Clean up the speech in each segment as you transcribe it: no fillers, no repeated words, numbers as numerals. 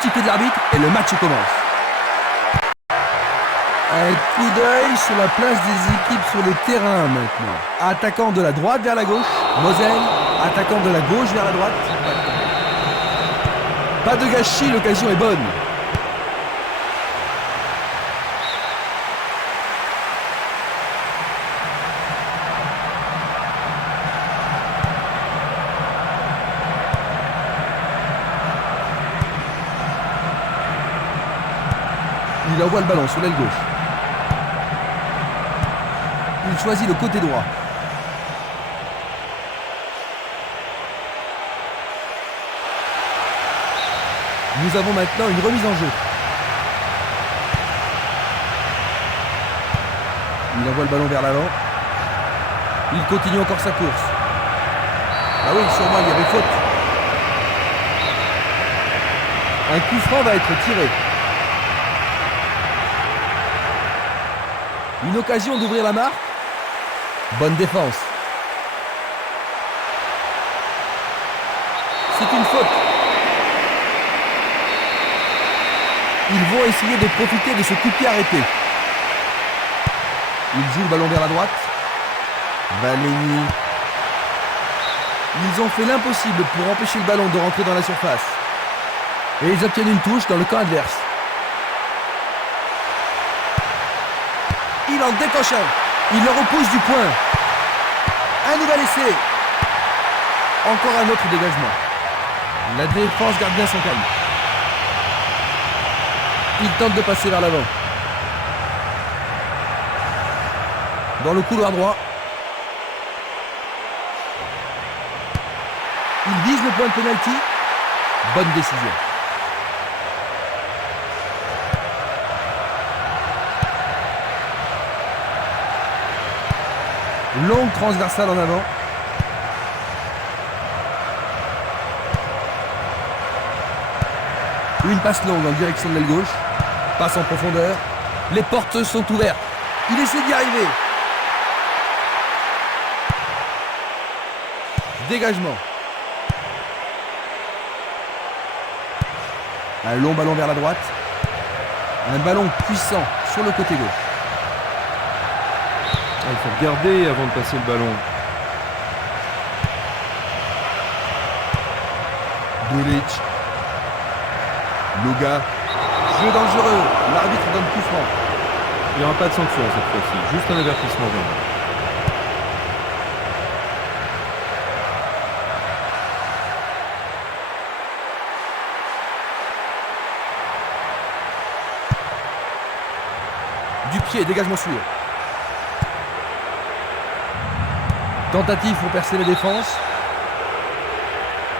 ticket de l'arbitre et le match commence. Un coup d'œil sur la place des équipes sur le terrain maintenant. Attaquant de la droite vers la gauche, Moselle. Attaquant de la gauche vers la droite. Pas de gâchis, l'occasion est bonne. Il envoie le ballon sur l'aile gauche. Il choisit le côté droit. Nous avons maintenant une remise en jeu. Il envoie le ballon vers l'avant. Il continue encore sa course. Ah oui, sur moi, il y avait faute. Un coup franc va être tiré. Une occasion d'ouvrir la marque. Bonne défense. C'est une faute. Ils vont essayer de profiter de ce coup de pied arrêté. Ils jouent le ballon vers la droite. Valény. Ils ont fait l'impossible pour empêcher le ballon de rentrer dans la surface. Et ils obtiennent une touche dans le camp adverse. Il en décoche un. Il le repousse du point. Un nouvel essai. Encore un autre dégagement. La défense garde bien son calme. Il tente de passer vers l'avant. Dans le couloir droit. Il vise le point de pénalty. Bonne décision. Longue transversale en avant. Une passe longue en direction de l'aile gauche. Passe en profondeur. Les portes sont ouvertes. Il essaie d'y arriver. Dégagement. Un long ballon vers la droite. Un ballon puissant sur le côté gauche. Il faut regarder avant de passer le ballon. Dulic. Luga. Jeu dangereux. L'arbitre donne coup franc. Il n'y aura pas de sanction cette fois-ci. Juste un avertissement jaune. Du pied, dégagement sûr. Tentative pour percer la défense.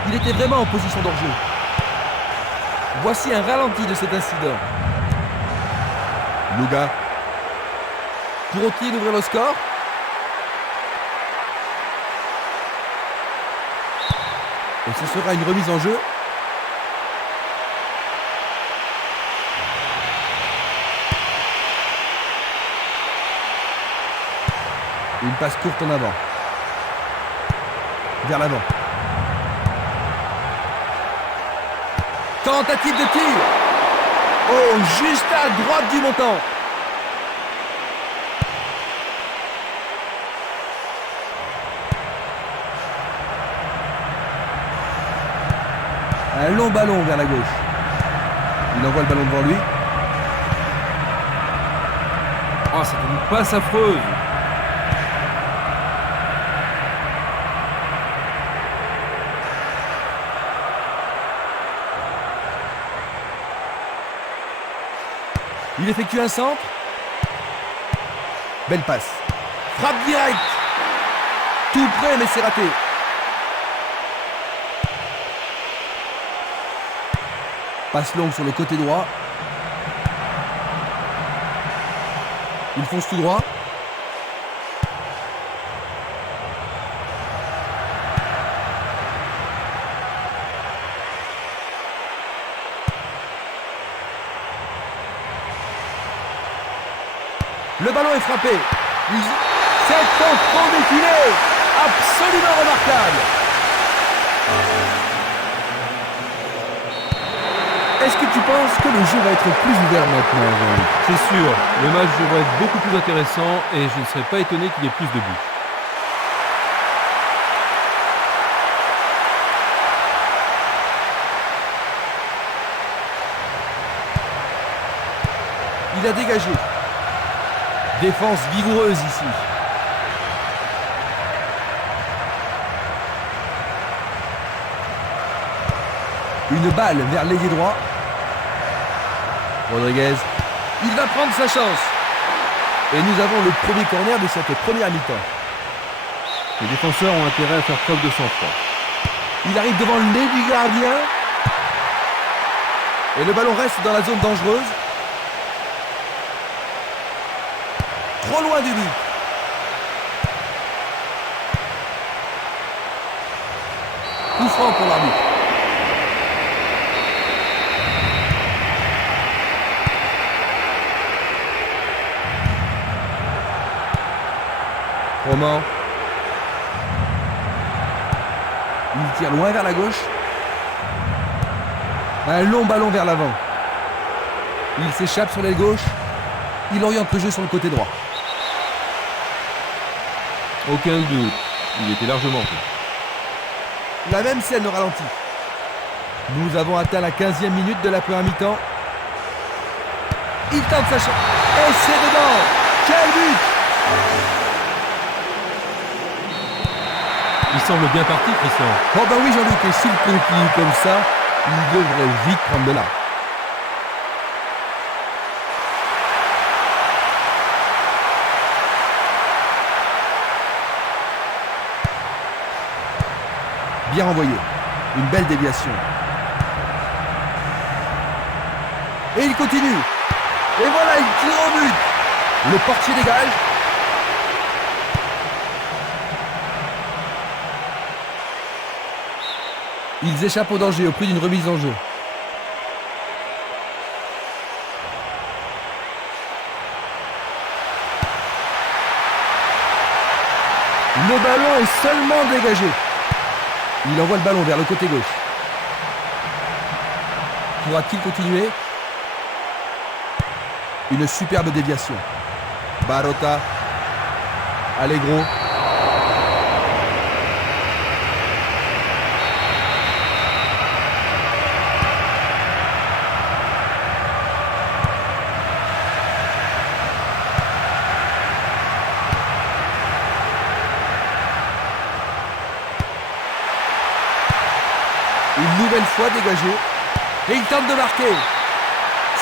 Il était vraiment en position d'hors-jeu. Voici un ralenti de cet incident. Luga. Pourront-ils ouvrir le score? Et ce sera une remise en jeu. Une passe courte en avant. Vers l'avant. Tentative de tir. Oh, juste à droite du montant. Un long ballon vers la gauche. Il envoie le ballon devant lui. Oh, c'est une passe affreuse. Il effectue un centre. Belle passe. Frappe directe. Tout près, mais c'est raté. Passe longue sur le côté droit. Il fonce tout droit. Le ballon est frappé. C'est un contrôle défilé. Absolument remarquable. Est-ce que tu penses que le jeu va être plus ouvert maintenant, Jean-Luc? C'est sûr, le match devrait être beaucoup plus intéressant et je ne serais pas étonné qu'il y ait plus de buts. Il a dégagé. Défense vigoureuse ici. Une balle vers l'ailier droit. Rodriguez. Il va prendre sa chance. Et nous avons le premier corner de cette première mi-temps. Les défenseurs ont intérêt à faire preuve de sang-froid. Il arrive devant le nez du gardien. Et le ballon reste dans la zone dangereuse. Trop loin du but. Coup franc pour l'arbitre. Roman. Il tire loin vers la gauche. Un long ballon vers l'avant. Il s'échappe sur l'aile gauche. Il oriente le jeu sur le côté droit. Aucun doute, il était largement fait. La même scène au ralenti. Nous avons atteint la 15e minute de la première mi-temps. Il tente sa chance. Et c'est dedans. Quel but! Il semble bien parti, Christian. Oh ben oui, Jean-Luc, et s'il continue comme ça, il devrait vite prendre de là. Bien renvoyé. Une belle déviation. Et il continue. Et voilà, il tire au but. Le portier dégage. Ils échappent au danger au prix d'une remise en jeu. Le ballon est seulement dégagé. Il envoie le ballon vers le côté gauche. Pourra-t-il continuer? Une superbe déviation. Barota. Allegro. Une nouvelle fois dégagé. Et il tente de marquer.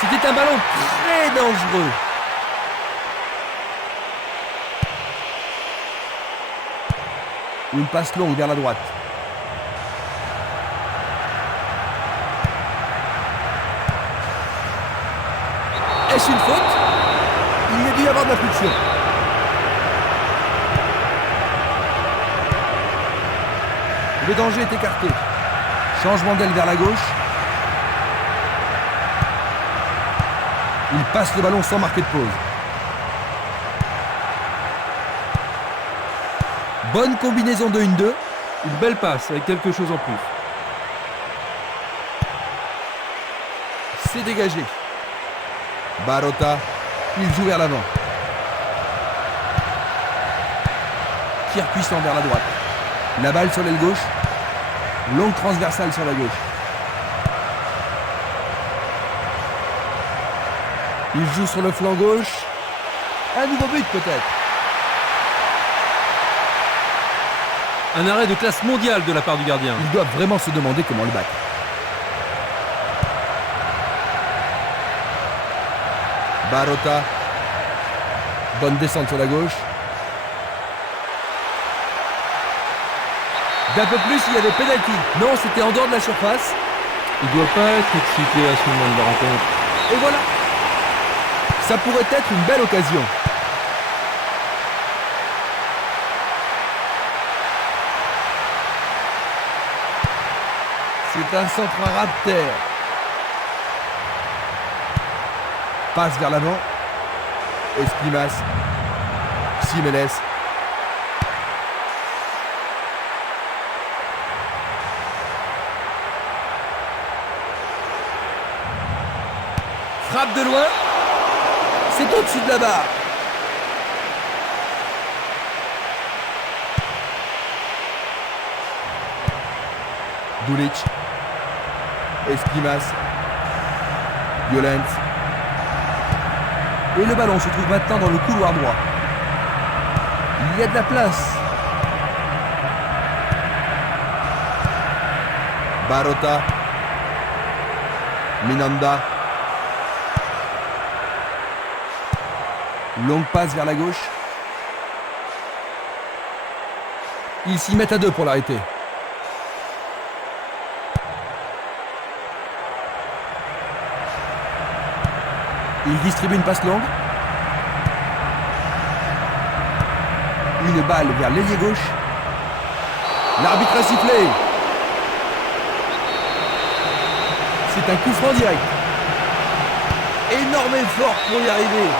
C'était un ballon très dangereux. Une passe longue vers la droite. Est-ce une faute? Il y a dû y avoir de la pulsion. Le danger est écarté. Changement d'aile vers la gauche. Il passe le ballon sans marquer de pause. Bonne combinaison de 1-2. Une belle passe avec quelque chose en plus. C'est dégagé. Barota. Il joue vers l'avant. Tir puissant vers la droite. La balle sur l'aile gauche. Longue transversale sur la gauche. Il joue sur le flanc gauche. Un nouveau but peut-être. Un arrêt de classe mondiale de la part du gardien. Ils doivent vraiment se demander comment le battre. Barota. Bonne descente sur la gauche. D'un peu plus, il y avait penalty. Non, c'était en dehors de la surface. Il doit pas être excité à ce moment de la rencontre. Et voilà. Ça pourrait être une belle occasion. C'est un centre à ras de terre. Passe vers l'avant. Esquimas. Simeles. frappe de loin. C'est au-dessus de la barre. Dulic. Esquimas. Violent. Et le ballon se trouve maintenant dans le couloir droit. Il y a de la place. Barota. Minanda. Longue passe vers la gauche. Ils s'y mettent à deux pour l'arrêter. Il distribue une passe longue. Une balle vers l'ailier gauche. L'arbitre a sifflé. C'est un coup franc direct. Énorme effort pour y arriver.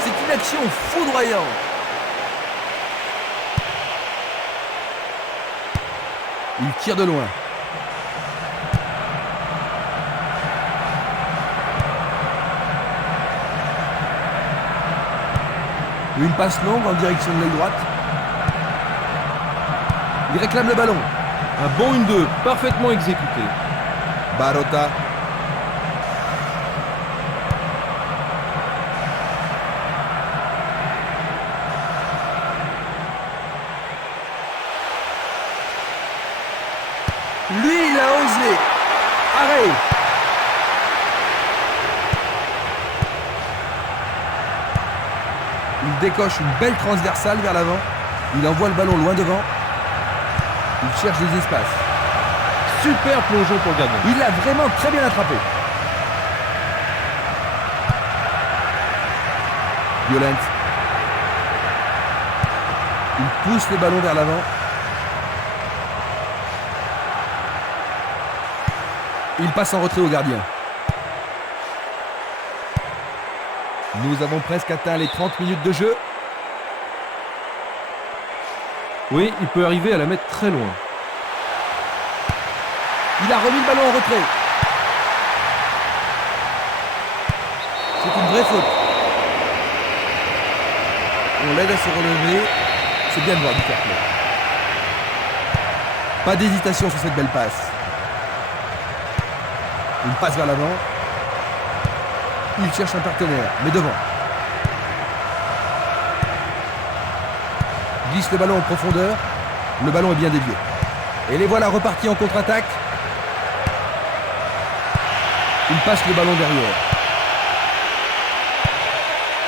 C'est une action foudroyante. Il tire de loin. Une passe longue en direction de l'aile droite. Il réclame le ballon. Un bon 1-2, parfaitement exécuté. Barota. Lui, il a osé. Arrêt. Il décoche une belle transversale vers l'avant. Il envoie le ballon loin devant. Il cherche des espaces. Super plongeon pour le gardien. Il l'a vraiment très bien attrapé. Violent. Il pousse le ballon vers l'avant. Il passe en retrait au gardien. Nous avons presque atteint les 30 minutes de jeu. Oui, il peut arriver à la mettre très loin. Il a remis le ballon en retrait. C'est une vraie faute. On l'aide à se relever. C'est bien de voir du fair play. Pas d'hésitation sur cette belle passe. Une passe vers l'avant. Il cherche un partenaire, mais devant. Glisse le ballon en profondeur. Le ballon est bien dévié. Et les voilà repartis en contre-attaque. Il passe le ballon derrière.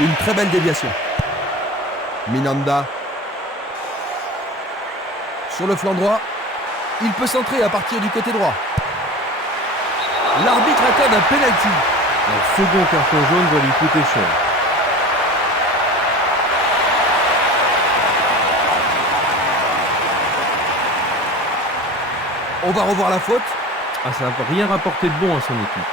Une très belle déviation. Minanda. Sur le flanc droit. Il peut centrer à partir du côté droit. L'arbitre accorde un penalty. Un second carton jaune va lui coûter cher. On va revoir la faute. Ah, ça n'a rien rapporté de bon à son équipe.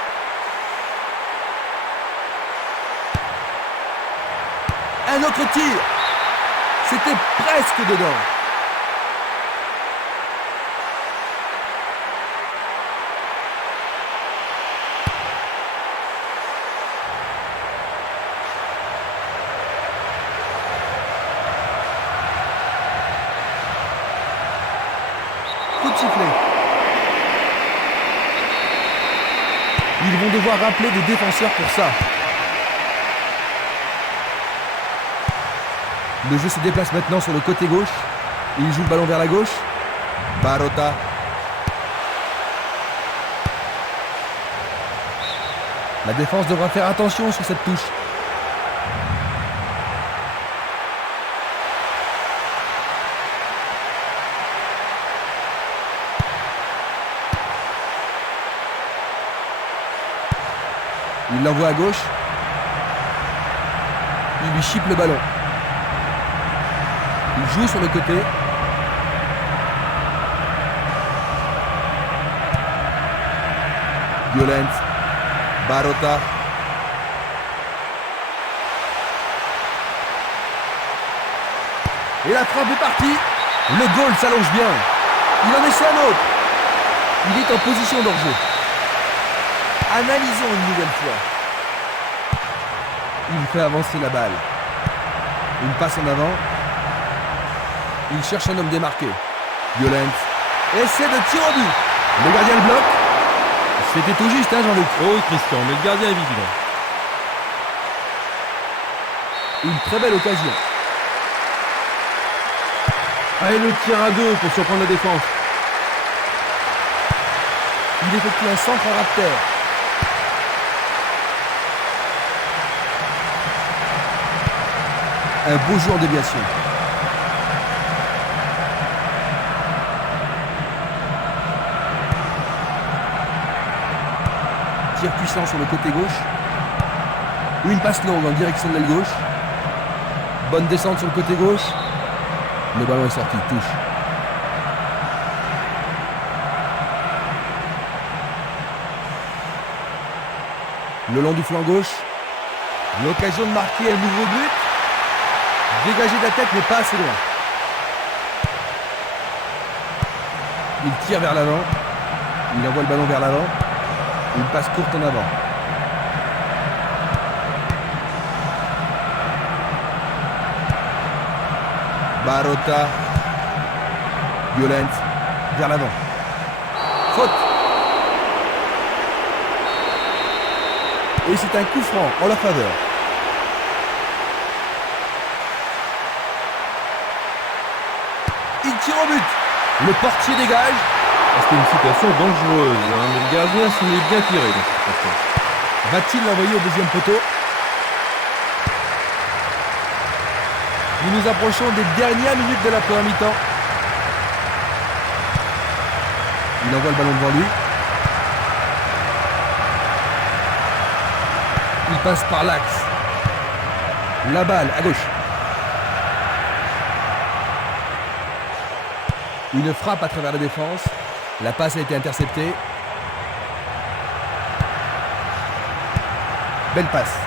Un autre tir. C'était presque dedans. Coup de sifflet. Ils vont devoir rappeler des défenseurs pour ça. Le jeu se déplace maintenant sur le côté gauche. Il joue le ballon vers la gauche. Barota. La défense devra faire attention sur cette touche. Il l'envoie à gauche. Il lui chipe le ballon. Il joue sur le côté. Violent. Barota. Et la frappe est partie. Le goal s'allonge bien. Il en essaie un autre. Il est en position d'hors-jeu. Analysons une nouvelle fois. Il fait avancer la balle. Une passe en avant. Il cherche un homme démarqué. Violent. Essai de tir au but. Le gardien le bloque. C'était tout juste, hein, Jean-Luc? Oh oui, Christian, mais le gardien est vigilant. Une très belle occasion. Allez, le tir à deux pour surprendre la défense. Il effectue un centre à ras de terre. Un beau jeu en déviation. Tir puissant sur le côté gauche. Une passe longue en direction de l'aile gauche. Bonne descente sur le côté gauche. Le ballon est sorti, touche. Le long du flanc gauche. L'occasion de marquer un nouveau but. Dégagé de la tête mais pas assez loin. Il tire vers l'avant. Il envoie le ballon vers l'avant. Une passe courte en avant. Barota. Violent. Vers l'avant. Faute. Et c'est un coup franc en leur faveur. Il tire au but. Le portier dégage. C'était une situation dangereuse, hein, mais le gardien s'en est bien tiré dans cette situation. Va-t-il l'envoyer au deuxième poteau? Nous nous approchons des dernières minutes de la première mi-temps. Il envoie le ballon devant lui. Il passe par l'axe. La balle à gauche. Une frappe à travers la défense. La passe a été interceptée. Belle passe.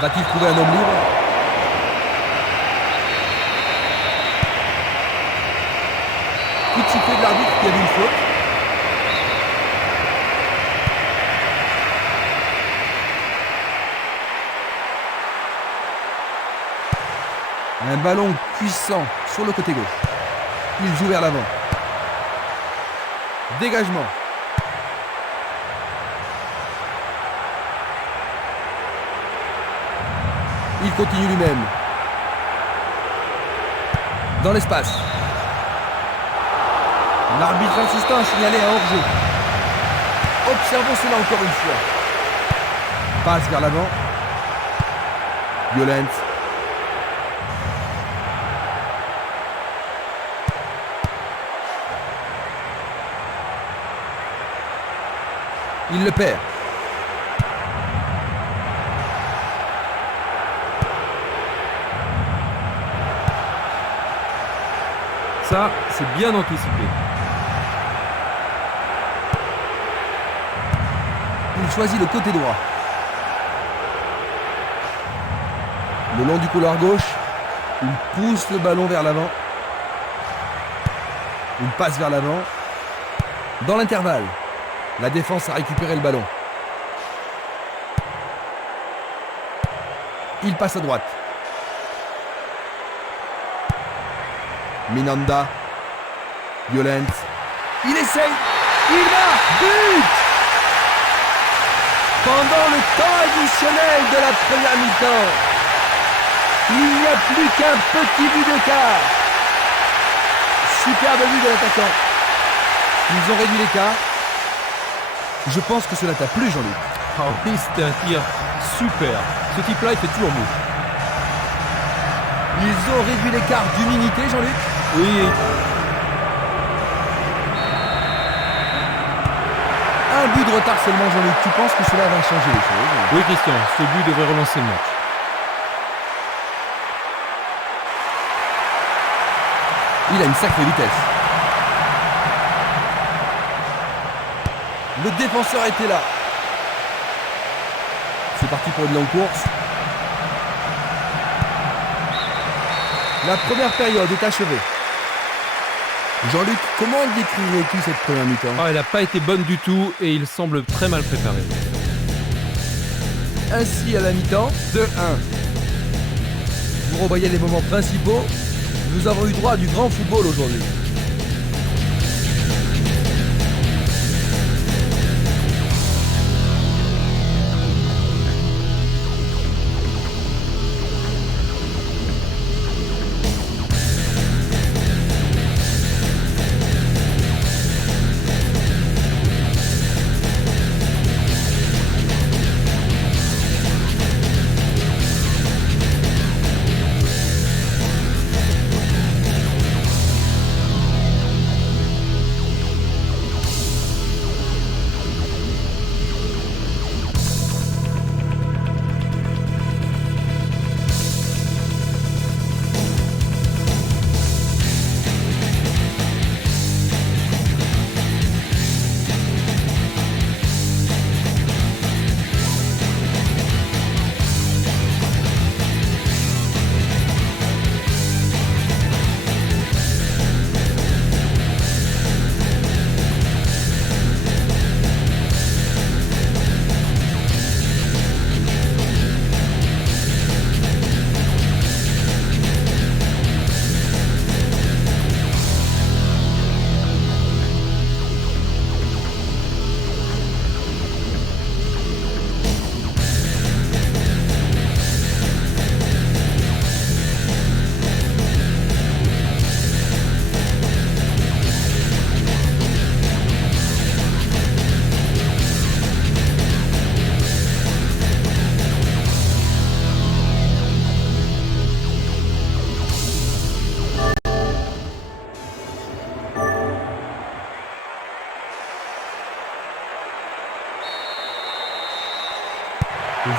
Va-t-il trouver un homme libre? Coup de sifflet de l'arbitre qui a vu une faute. Un ballon puissant sur le côté gauche. Il joue vers l'avant. Dégagement. Il continue lui-même. Dans l'espace. L'arbitre insistant a signalé un hors-jeu. Observons cela encore une fois. Passe vers l'avant. Violent. Il le perd. Ça, c'est bien anticipé. Il choisit le côté droit. Le long du couloir gauche, il pousse le ballon vers l'avant. Une passe vers l'avant. Dans l'intervalle, la défense a récupéré le ballon. Il passe à droite. Minanda. Violent. Il essaye. Il marque. But! Pendant le temps additionnel de la première mi-temps, il n'y a plus qu'un petit but d'écart. Superbe but de l'attaquant. Ils ont réduit l'écart. Je pense que cela t'a plu, Jean-Luc. Ah oui, c'était un tir super. Ce type-là, il fait toujours mou. Ils ont réduit l'écart d'une unité, Jean-Luc. Oui. Un but de retard seulement, Jean-Luc. Tu penses que cela va changer les choses? Oui, Christian, ce but devrait relancer le match. Il a une sacrée vitesse. Le défenseur était là. C'est parti pour une longue course. La première période est achevée. Jean-Luc, comment décrirais-tu cette première mi-temps? Elle n'a pas été bonne du tout et il semble très mal préparé. Ainsi à la mi-temps, 2-1. Vous revoyez les moments principaux. Nous avons eu droit à du grand football aujourd'hui.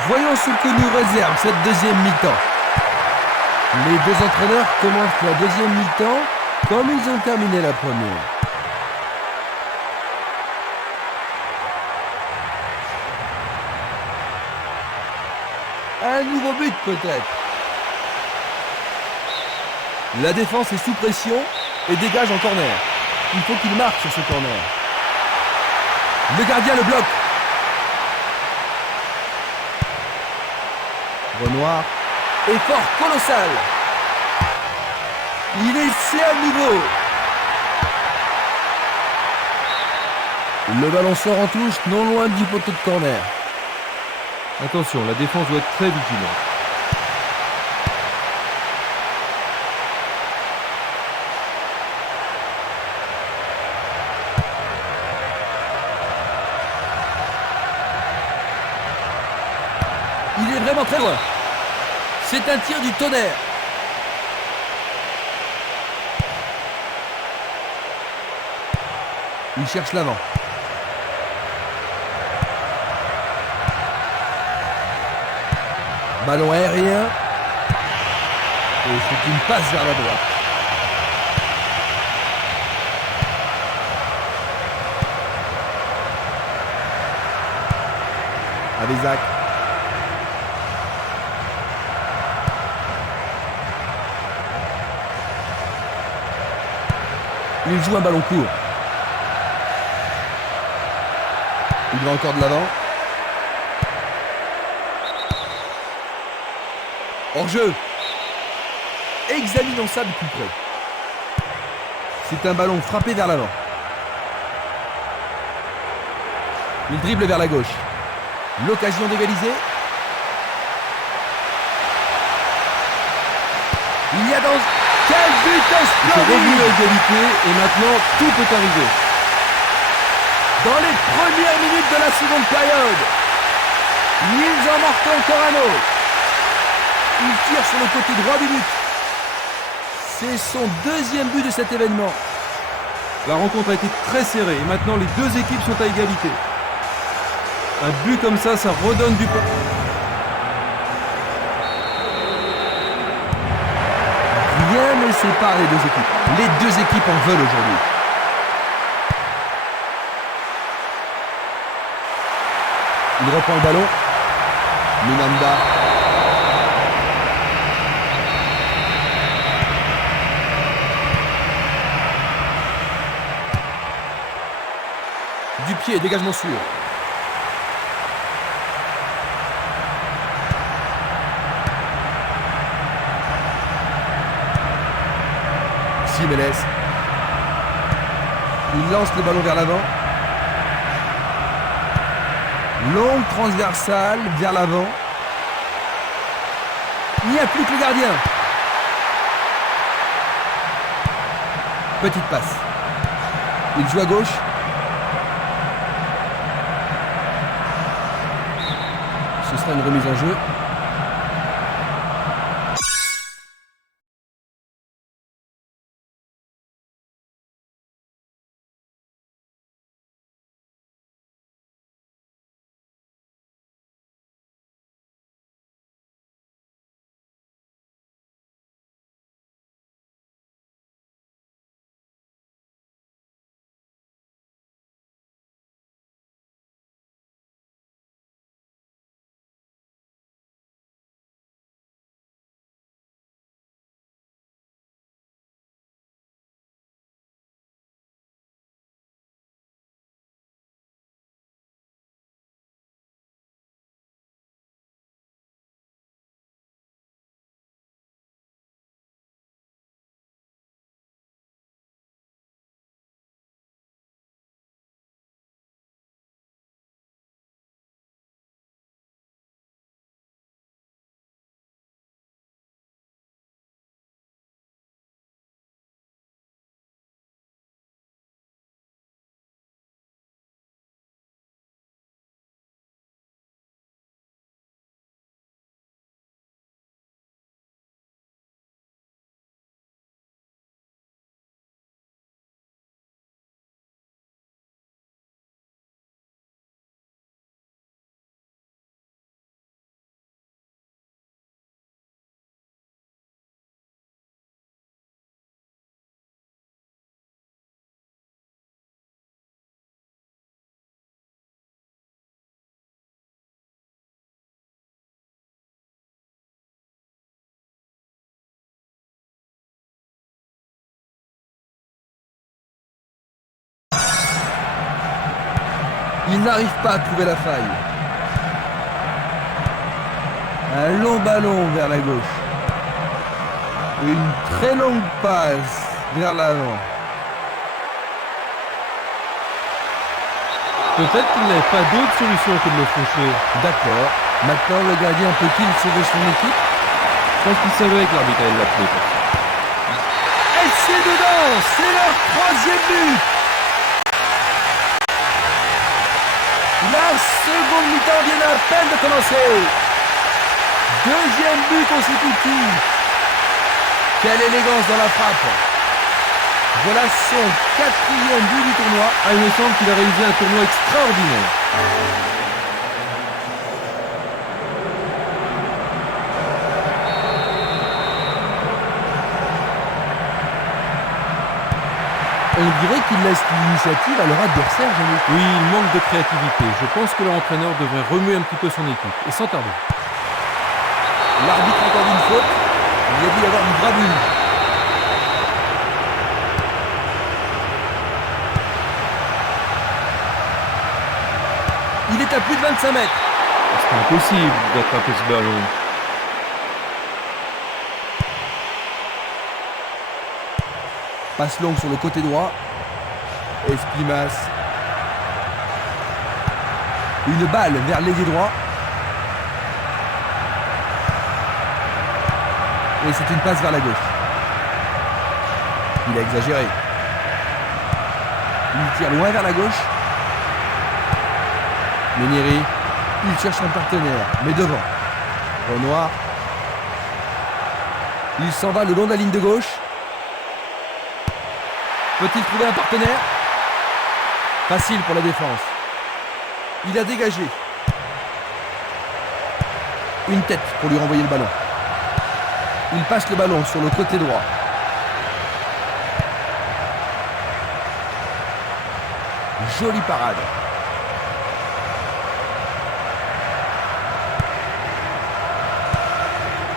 Voyons ce que nous réserve cette deuxième mi-temps. Les deux entraîneurs commencent la deuxième mi-temps comme ils ont terminé la première. Un nouveau but peut-être. La défense est sous pression et dégage en corner. Il faut qu'il marque sur ce corner. Le gardien le bloque. Renoir, effort colossal. Il essaie à nouveau. Le ballon sort en touche, non loin du poteau de corner. Attention, la défense doit être très vigilante. Il est vraiment très loin. C'est un tir du tonnerre. Il cherche l'avant. Ballon aérien. Et c'est une passe vers la droite. Avec il joue un ballon court. Il va encore de l'avant. Hors-jeu. Examinons ça de plus près. C'est un ballon frappé vers l'avant. Il dribble vers la gauche. L'occasion d'égaliser. Il y a dans... Quel but Ils sont explosif! revenus à égalité et maintenant tout peut arriver. Dans les premières minutes de la seconde période, ils en marquent encore un autre. Il tire sur le côté droit du but. C'est son deuxième but de cet événement. La rencontre a été très serrée et maintenant les deux équipes sont à égalité. Un but comme ça redonne du peu. Rien ne sépare les deux équipes. Les deux équipes en veulent aujourd'hui. Il reprend le ballon. Minanda. Du pied, dégagement sûr. Jiménez. Il lance le ballon vers l'avant. Longue transversale vers l'avant. Il n'y a plus que le gardien. Petite passe. Il joue à gauche. Ce sera une remise en jeu. Il n'arrive pas à trouver la faille. Un long ballon vers la gauche. Une très longue passe vers l'avant. Peut-être qu'il n'avait pas d'autre solution que de le faucher. D'accord. Maintenant, le gardien peut-il sauver son équipe? Je pense qu'il savait que l'arbitre allait l'appeler. Et c'est dedans. C'est leur troisième but. La seconde mi-temps vient à peine de commencer. Deuxième but consécutif. Quelle élégance dans la frappe. Voilà son quatrième but du tournoi. Ah, il me semble qu'il a réalisé un tournoi extraordinaire. On dirait qu'il laisse l'initiative à leur adversaire, Jean-Luc. Oui, il manque de créativité. Je pense que leur entraîneur devrait remuer un petit peu son équipe. Et sans tarder. L'arbitre a encore une faute. Il a dû y avoir une bravure. Il est à plus de 25 mètres. C'est impossible d'attraper ce ballon. Passe longue sur le côté droit. Esplimas. Une balle vers l'ailier droit. Et c'est une passe vers la gauche. Il a exagéré. Il tire loin vers la gauche. Méniri. Il cherche un partenaire, mais devant. Renoir. Il s'en va le long de la ligne de gauche. Peut-il trouver un partenaire? Facile pour la défense. Il a dégagé. Une tête pour lui renvoyer le ballon. Il passe le ballon sur le côté droit. Jolie parade.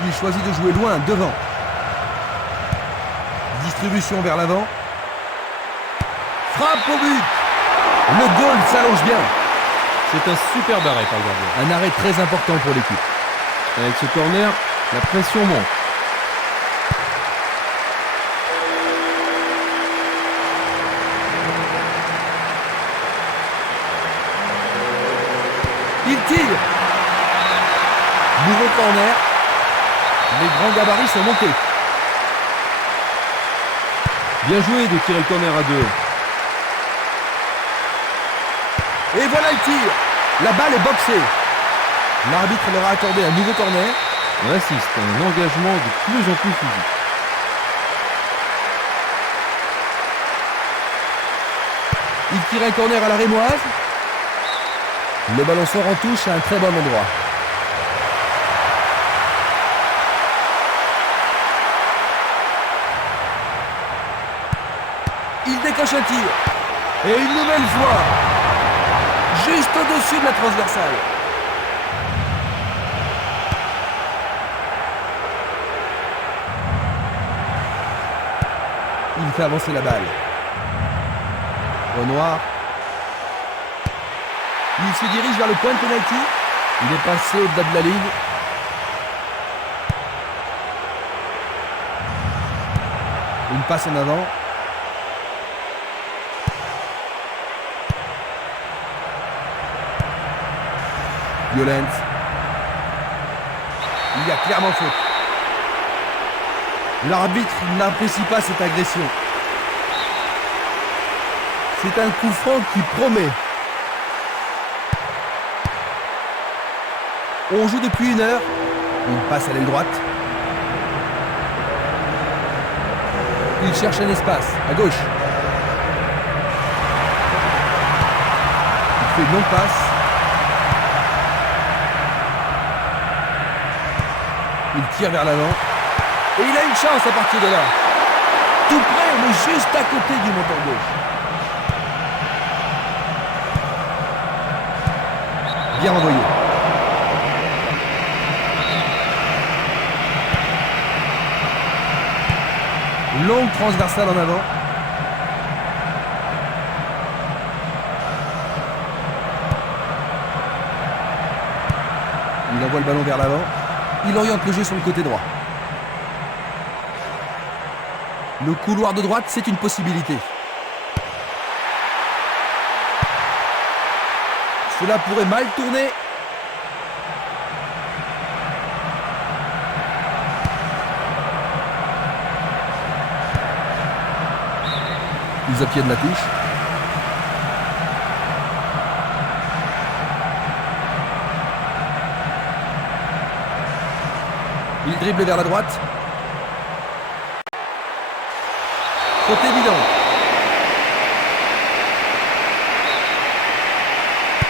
Il choisit de jouer loin, devant. Distribution vers l'avant. Frappe au but. Le goal s'allonge bien. C'est un superbe arrêt par le gardien. Un arrêt très important pour l'équipe. Avec ce corner, la pression monte. Il tire. Nouveau corner. Les grands gabarits sont montés. Bien joué de tirer le corner à 2. Et voilà le tir. La balle est boxée. L'arbitre leur a accordé un nouveau corner. On assiste à un engagement de plus en plus physique. Il tire un corner à la rémoise. Le ballon sort en touche à un très bon endroit. Il décoche un tir. Et une nouvelle fois, juste au-dessus de la transversale. Il fait avancer la balle. Renoir. Il se dirige vers le point de pénalty. Il est passé au-delà de la ligne. Une passe en avant. Violence. Il y a clairement faute. L'arbitre n'apprécie pas cette agression. C'est un coup franc qui promet. On joue depuis 1 heure. Il passe à l'aile droite. Il cherche un espace, à gauche. Il fait une longue passe. Il tire vers l'avant. Et il a une chance à partir de là. Tout près, mais juste à côté du montant gauche. Bien envoyé. Longue transversale en avant. Il envoie le ballon vers l'avant. Il oriente le jeu sur le côté droit. Le couloir de droite, c'est une possibilité. Cela pourrait mal tourner. Mise à pied de la touche. Il dribble vers la droite. Faute évidente.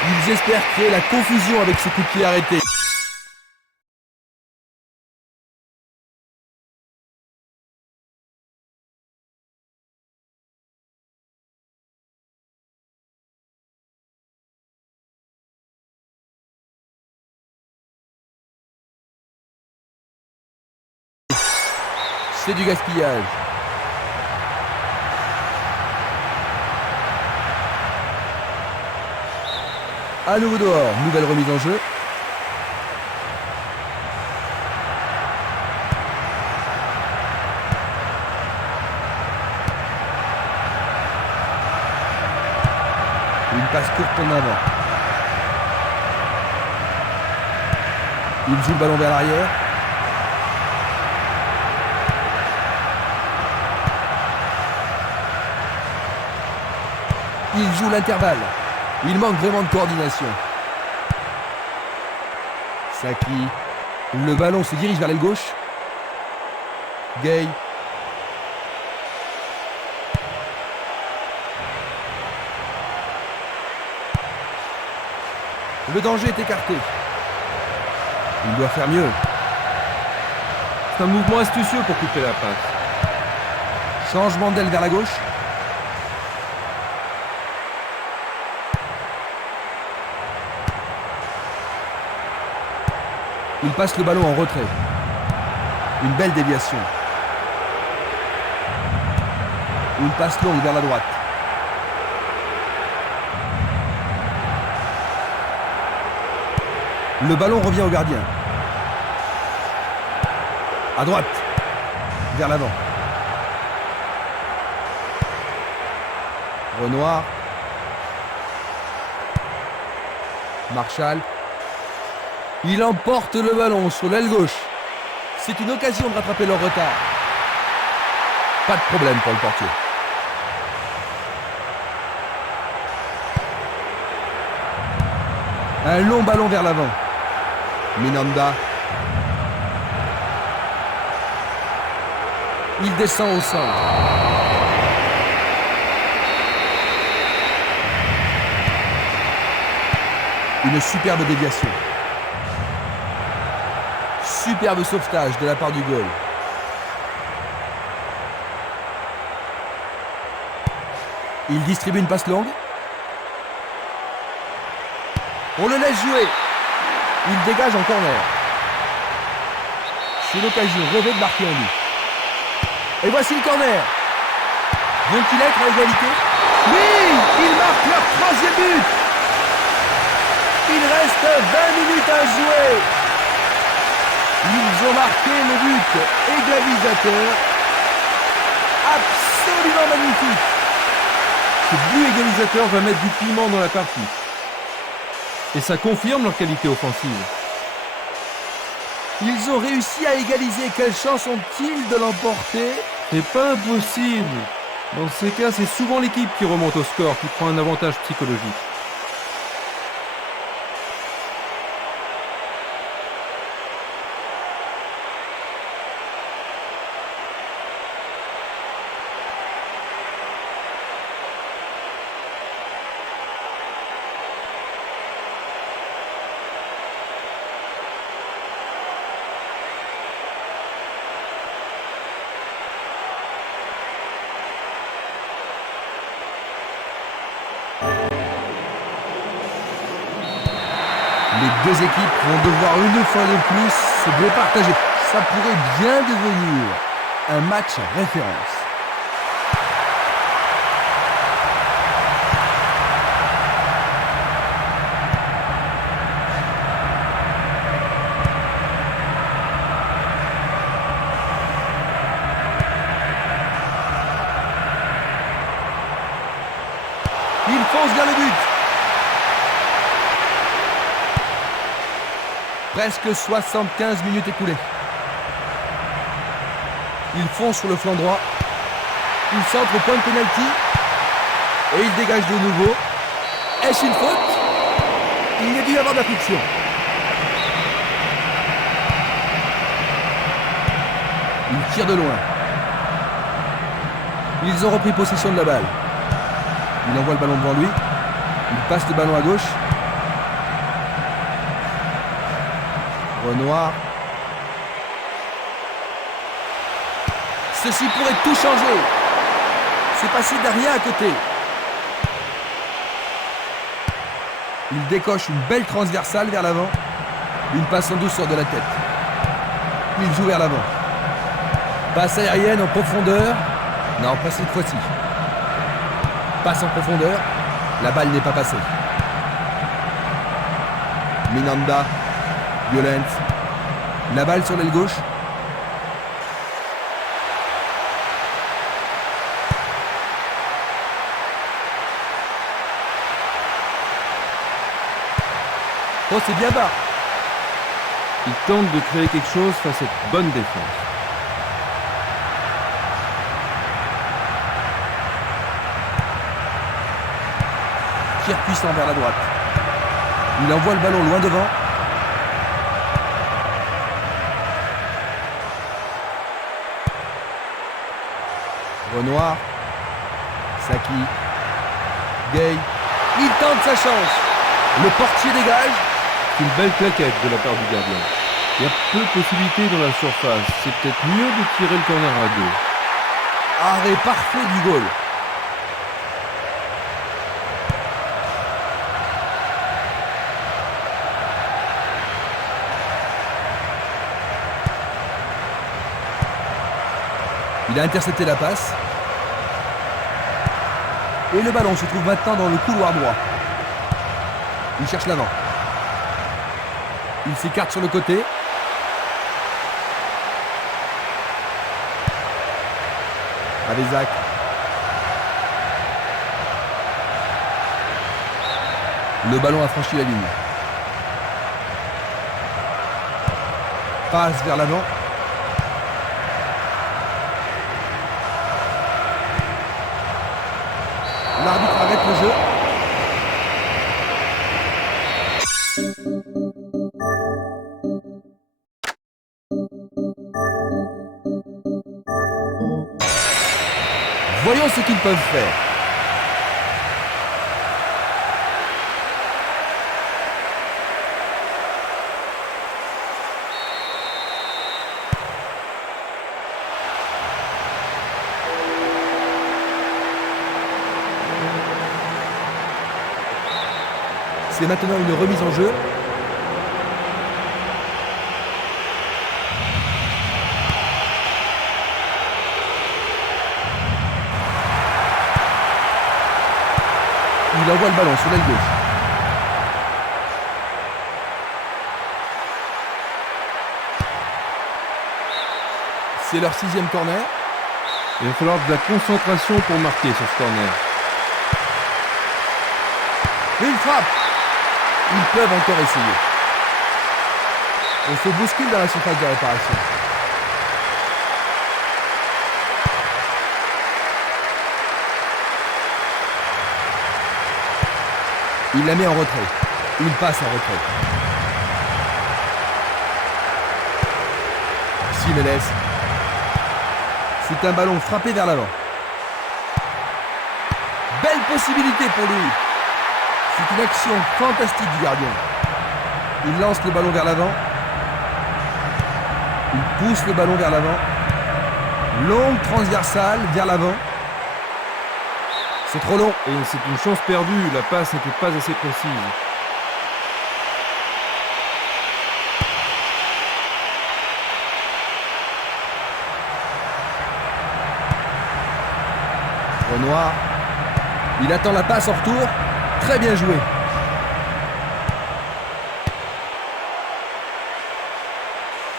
Ils espèrent créer la confusion avec ce coup de pied arrêté. C'est du gaspillage. À nouveau dehors, nouvelle remise en jeu. Une passe courte en avant. Il joue le ballon vers l'arrière. Il joue l'intervalle. Il manque vraiment de coordination. Saki. Le ballon se dirige vers l'aile gauche. Gay. Le danger est écarté. Il doit faire mieux. C'est un mouvement astucieux pour couper la passe. Changement d'aile vers la gauche. Il passe le ballon en retrait. Une belle déviation. Une passe longue vers la droite. Le ballon revient au gardien. À droite. Vers l'avant. Renoir. Marshall. Il emporte le ballon sur l'aile gauche. C'est une occasion de rattraper leur retard. Pas de problème pour le portier. Un long ballon vers l'avant. Minanda. Il descend au centre. Une superbe déviation. Superbe sauvetage de la part du goal. Il distribue une passe longue. On le laisse jouer. Il dégage en corner. C'est l'occasion rêvée de marquer en lui. Et voici le corner. Vont-ils être à égalité? Oui, ils marquent leur troisième but. Il reste 20 minutes à jouer. Ils ont marqué le but égalisateur. Absolument magnifique. Ce but égalisateur va mettre du piment dans la partie. Et ça confirme leur qualité offensive. Ils ont réussi à égaliser. Quelle chance ont-ils de l'emporter? C'est pas impossible. Dans ces cas, c'est souvent l'équipe qui remonte au score, qui prend un avantage psychologique. Les deux équipes vont devoir une fois de plus se départager. Ça pourrait bien devenir un match référence. Il fonce vers le but. Presque 75 minutes écoulées. Il fonce sur le flanc droit. Il centre au point de pénalty. Et il dégage de nouveau. Est-ce une faute? Il y a dû y avoir de la friction. Il tire de loin. Ils ont repris possession de la balle. Il envoie le ballon devant lui. Il passe le ballon à gauche. Renoir. Ceci pourrait tout changer. C'est passé de rien à côté. Il décoche une belle transversale vers l'avant. Une passe en douceur de la tête. Il joue vers l'avant. Passe aérienne en profondeur. Non, pas cette fois-ci. Passe en profondeur. La balle n'est pas passée. Minanda. Violent. La balle sur l'aile gauche. Oh, c'est bien bas. Il tente de créer quelque chose face à cette bonne défense. Tir puissant vers la droite. Il envoie le ballon loin devant. Renoir. Saki. Gay. Il tente sa chance. Le portier dégage. C'est une belle claquette de la part du gardien. Il y a peu de possibilités dans la surface. C'est peut-être mieux de tirer le corner à deux. Arrêt parfait du goal. Il a intercepté la passe. Et le ballon se trouve maintenant dans le couloir droit. Il cherche l'avant. Il s'écarte sur le côté. Avezac. Le ballon a franchi la ligne. Passe vers l'avant. L'arbitre arrête le jeu. Voyons ce qu'ils peuvent faire. C'est maintenant une remise en jeu. Il envoie le ballon sur l'aile gauche. C'est leur 6e corner. Il va falloir de la concentration pour marquer sur ce corner. Une frappe. Ils peuvent encore essayer. On se bouscule dans la surface de réparation. Il la met en retrait. Il passe en retrait. Jiménez. C'est un ballon frappé vers l'avant. Belle possibilité pour lui. C'est une action fantastique du gardien. Il lance le ballon vers l'avant. Il pousse le ballon vers l'avant. Longue transversale vers l'avant. C'est trop long. Et c'est une chance perdue, la passe n'était pas assez précise. Renoir. Il attend la passe en retour. Très bien joué.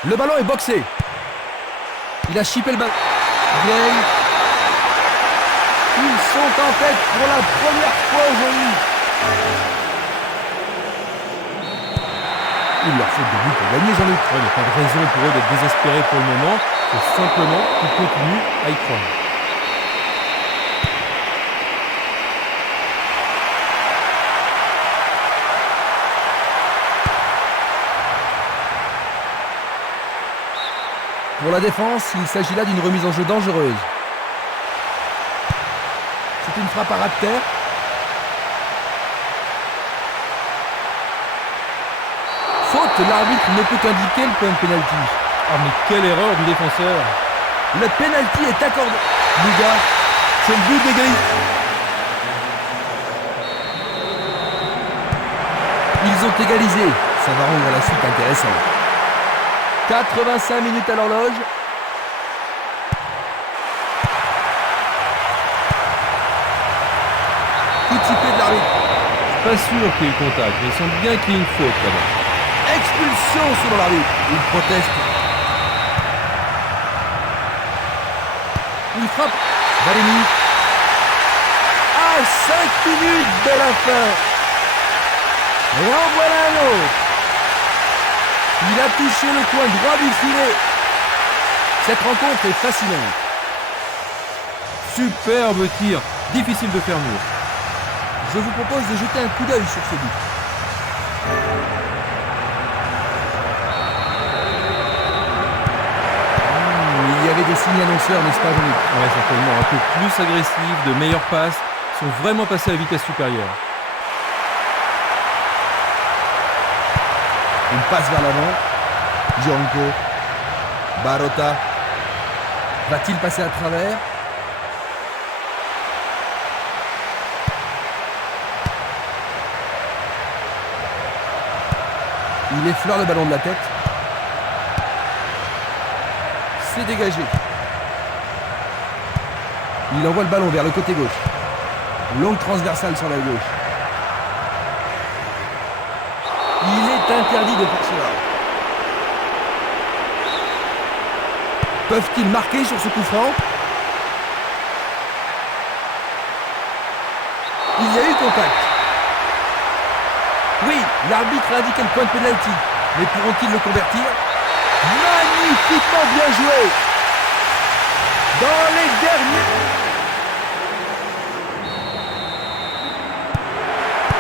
Le ballon est boxé. Il a chippé le ballon. Bien. Ils sont en tête pour la première fois aujourd'hui. Il leur faut 2 buts pour gagner, Jean-Luc. Il n'y a pas de raison pour eux d'être désespérés pour le moment. Il faut simplement qu'ils continuent à y croire. Pour la défense, il s'agit là d'une remise en jeu dangereuse. C'est une frappe à ras de terre. Faute, l'arbitre ne peut qu'indiquer le point de pénalty. Ah mais quelle erreur du défenseur! Le pénalty est accordé. Liga, c'est le but d'égalité. Ils ont égalisé. Ça va rendre la suite intéressante. 85 minutes à l'horloge. Coup de sifflet de l'arbitre. Pas sûr qu'il y ait eu contact, mais il semble bien qu'il y ait une faute là-bas. Expulsion selon l'arbitre. Il proteste. Il frappe. Valény. À 5 minutes de la fin. Et en voilà un autre. Il a touché le coin droit du filet. Cette rencontre est fascinante. Superbe tir, difficile de faire mieux. Je vous propose de jeter un coup d'œil sur ce but. Il y avait des signes annonceurs, n'est-ce pas, Jean-Luc? Ouais, certainement, un peu plus agressif, de meilleures passes, sont vraiment passés à vitesse supérieure. Une passe vers l'avant. Gianco. Barota. Va-t-il passer à travers? Il effleure le ballon de la tête. C'est dégagé. Il envoie le ballon vers le côté gauche. Longue transversale sur la gauche. Il est est interdit de faire cela. Peuvent-ils marquer sur ce coup franc? Il y a eu contact. Oui, l'arbitre a indiqué le point de pénalty. Mais pourront-ils le convertir? Magnifiquement bien joué. Dans les derniers...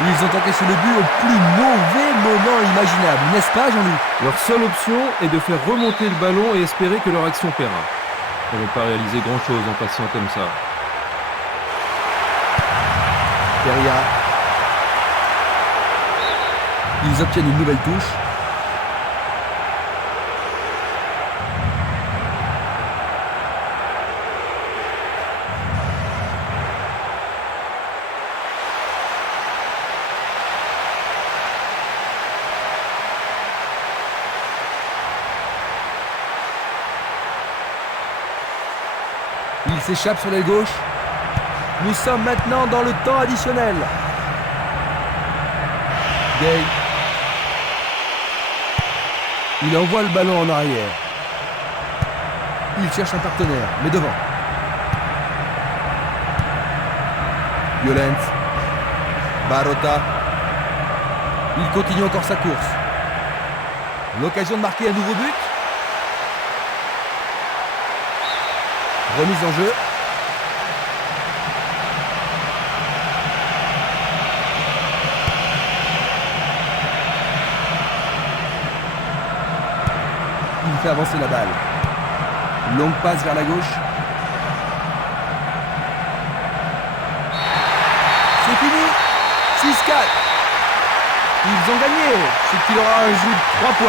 Ils ont encaissé le but au plus mauvais moment imaginable, n'est-ce pas Jean-Luc? Leur seule option est de faire remonter le ballon et espérer que leur action paiera. Ils ne vont pas réaliser grand-chose en passant comme ça. Peria. Ils obtiennent une nouvelle touche. Il s'échappe sur l'aile gauche. Nous sommes maintenant dans le temps additionnel. Gay. Il envoie le ballon en arrière. Il cherche un partenaire, mais devant. Violent. Barota. Il continue encore sa course. L'occasion de marquer un nouveau but. Remise en jeu. Il fait avancer la balle. Longue passe vers la gauche. C'est fini. 6-4. Ils ont gagné, ce qui leur a ajouté 3 points.